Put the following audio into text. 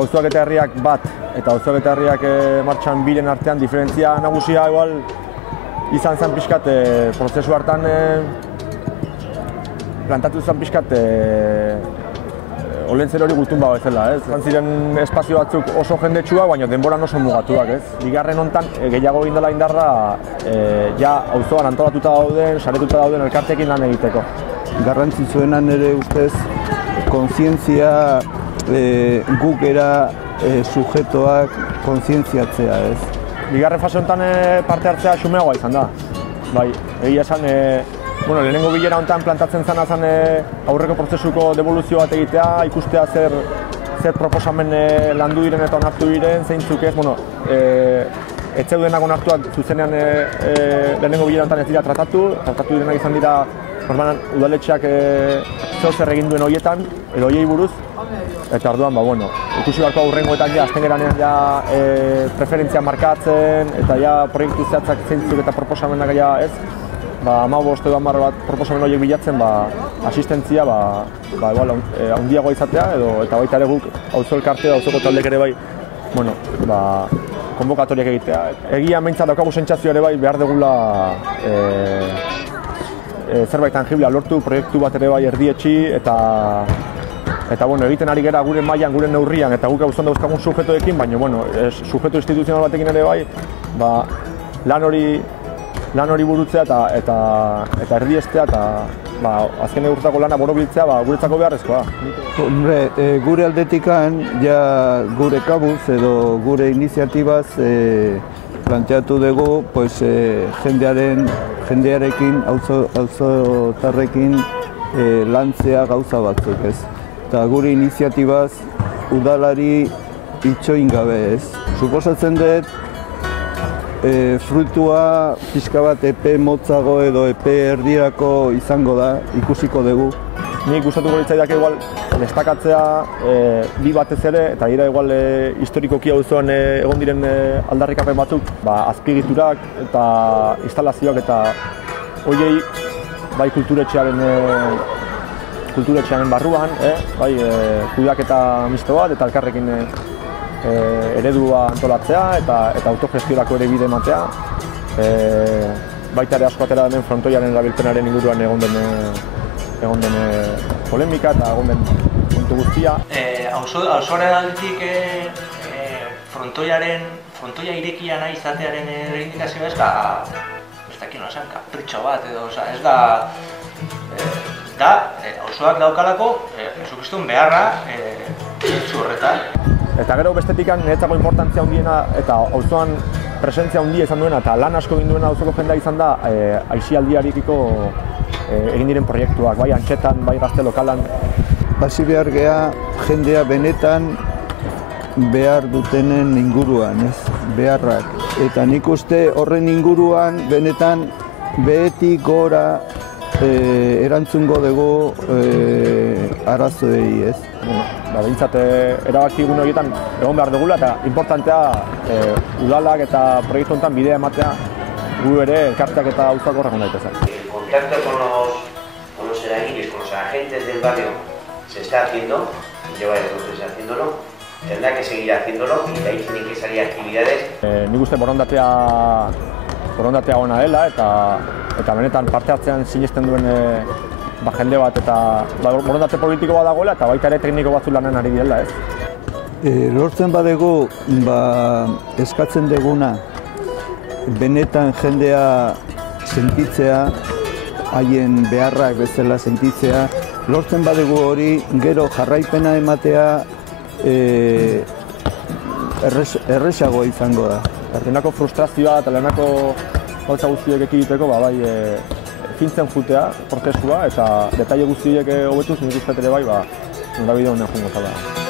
auzoak eta herriak bat eta auzoak eta herriak martxan biren artean diferentzia nagusia igual izan zen pixkat prozesu hartan plantatu zen pixkat olentzer hori gutun bago ezela, ez? Zan ziren espazio batzuk oso jendetsua, baina denboran oso mugatuak, ez? Bigarren hontan gehiago egin dela indarra ja auzoan antolatuta dauden, saretuta dauden elkarteekin lan egiteko. Garrantzitsuenan ere ustez, kontzientzia guk era sujetoak kontzientziatzea, ez? Bigarren fase honetan parte hartzea xumeagoa izan da. Bai, egia esan, lehenengo bilera honetan plantatzen zena zen aurreko prozesuko devoluzio bat egitea, ikustea zer proposamen landu diren eta onartu diren, zeintzuk ez, ez zeudenak onartuak zuzenean lehenengo bilera honetan ez dira tratatu direnak izan dira normalan udaletxeak zer egin duen horietan, edo horiei buruz, eta orduan, ikusi beharko aurrengoetan ja, azken geranean ja preferentzia markatzen, eta ja proiektu zehatzak zeintzuk eta proposamenak ja ez, 15 edo 10 bat proposamen horiek bilatzen, asistentzia handiagoa izatea, eta baita ere guk auzo elkartea, auzoko taldek ere bai, konbokatoriak egitea. Egia behintzat daukagu sentsazio ere bai behar dugula zerbait tangiblea lortu, proiektu bat ere bai erdietsi, eta egiten ari gara gure mailan, gure neurrian, eta guk auzon dauzkagun subjetoekin, baina subjeto instituzional batekin ere bai, lan hori burutzea eta erdiestea eta azken urtako lana borobiltzea guretzako beharrezkoa. Gure aldetikan, ja gure kabuz edo gure iniziatibaz planteatu dugu jendearekin, auzotarrekin lantzea gauza batzuk, ez? Eta gure iniziatibaz udalari itxoin gabe, ez? Suposatzen dut, frutua pixka bat epe motzago edo epe erdirako izango da, ikusiko dugu. Nik gustatuko litzaidak igual destakatzea bi batez ere, eta dira igual historikoki auzoan egon diren aldarrikapen batzuk, azpiegiturak eta instalazioak eta horiei bai kulturetxearen barruan, kudeaketa misto bat eta elkarrekin eredua antolatzea eta autogestiorako ere bide ematea. Baita ere asko atera den frontoiaren erabilpenaren inguruan egon den polemika eta egon den puntu guztia. Auzoaren aldetik frontoia irekia nahi izatearen reivindikazioa ez dakit nola esan, kapritxo bat edo, ez da auzoak daukalako Jesukristun beharra zentzu horretan. Eta gero bestetikan niretzako importantzia handiena eta auzoan presentzia handia izan duena eta lan asko egin duena auzoko jendea izan da aisialdiarekiko egin diren proiektuak, bai Antxetan, bai Gazte Lokalan. Hasi behar geha jendea benetan behar dutenen inguruan, ez? Beharrak. Eta nik uste horren inguruan benetan behetik gora erantzungo dugu arazoei, ez? Behintzat erabaki egun horietan egon behar dugula eta importantea udalak eta proiektu honetan bidea ematea gu ere elkarteak eta auzoak horregon daitezen. El contacto con los eragiles, con los agentes del barrio se está haciendo, lleva el proceso haciéndolo, tendrá que seguir haciéndolo y de ahí tienen que salir actividades. Nik uste borondatea ona dela eta benetan parte hartzean sinesten duen jende bat eta borondate politiko bat dagoela eta baita ere tekniko batzu lanen ari direla, ez? Lortzen badegu, eskatzen deguna benetan jendea sentitzea, haien beharrak bezala sentitzea, lortzen badegu hori gero jarraipena ematea erresagoa izango da. Lehenako frustrazioa eta lehenako gauza guztiek ekiditeko, fintzen jutea, prozesua, eta detaile guztiek hobetuz nik uste ere bai, norabide honen jungo zala.